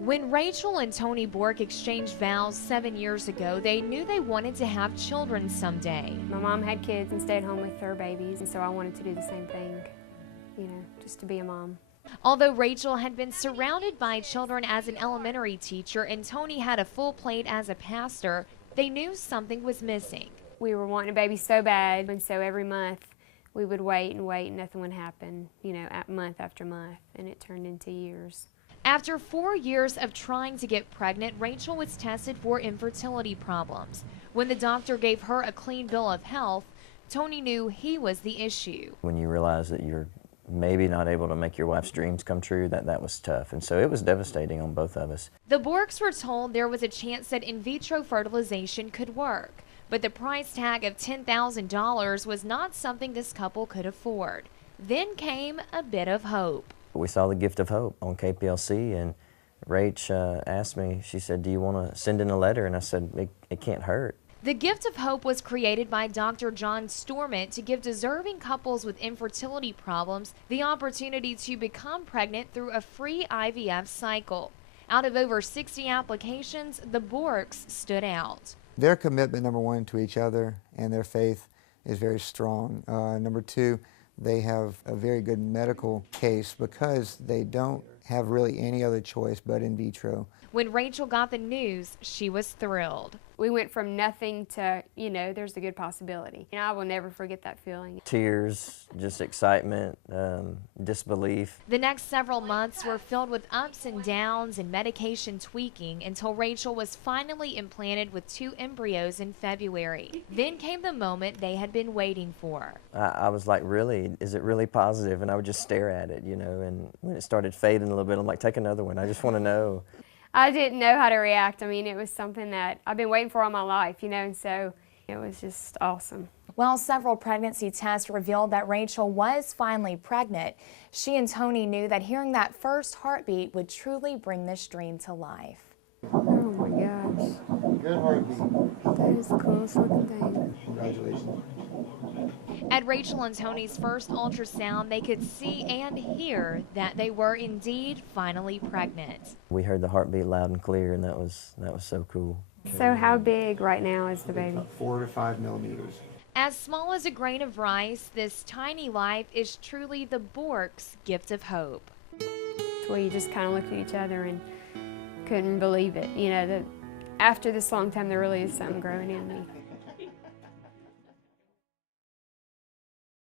When Rachel and Tony Bourque exchanged vows 7 years ago, they knew they wanted to have children someday. My mom had kids and stayed home with her babies, and so I wanted to do the same thing, just to be a mom. Although Rachel had been surrounded by children as an elementary teacher and Tony had a full plate as a pastor, they knew something was missing. We were wanting a baby so bad, and so every month we would wait and wait and nothing would happen, month after month, and it turned into years. After 4 years of trying to get pregnant, Rachel was tested for infertility problems. When the doctor gave her a clean bill of health, Tony knew he was the issue. When you realize that you're maybe not able to make your wife's dreams come true, that was tough. And so it was devastating on both of us. The Bourques were told there was a chance that in vitro fertilization could work, but the price tag of $10,000 was not something this couple could afford. Then came a bit of hope. We saw The Gift of Hope on KPLC, and Rach asked me, she said, "Do you want to send in a letter?" And I said, it can't hurt. The Gift of Hope was created by Dr. John Storment to give deserving couples with infertility problems the opportunity to become pregnant through a free IVF cycle. Out of over 60 applications, the Bourques stood out. Their commitment, number one, to each other and their faith is very strong. Number two, they have a very good medical case because they don't have really any other choice but in vitro. When Rachel got the news, she was thrilled. We went from nothing to, there's a good possibility. I will never forget that feeling. Tears, just excitement, disbelief. The next several months were filled with ups and downs and medication tweaking until Rachel was finally implanted with 2 embryos in February. Then came the moment they had been waiting for. I was like, really? Is it really positive? And I would just stare at it, and when it started fading a little bit, I'm like, take another one. I just want to know. I didn't know how to react. It was something that I've been waiting for all my life, and so it was just awesome. Well, several pregnancy tests revealed that Rachel was finally pregnant. She and Tony knew that hearing that first heartbeat would truly bring this dream to life. Oh my gosh. Good heartbeat. That is the coolest looking thing. Congratulations. At Rachel and Tony's first ultrasound, they could see and hear that they were indeed finally pregnant. We heard the heartbeat loud and clear, and that was so cool. So how big right now is the baby? 4 to 5 millimeters. As small as a grain of rice, this tiny life is truly the Bourques' gift of hope. Where you just kind of looked at each other and couldn't believe it. That after this long time, there really is something growing in me.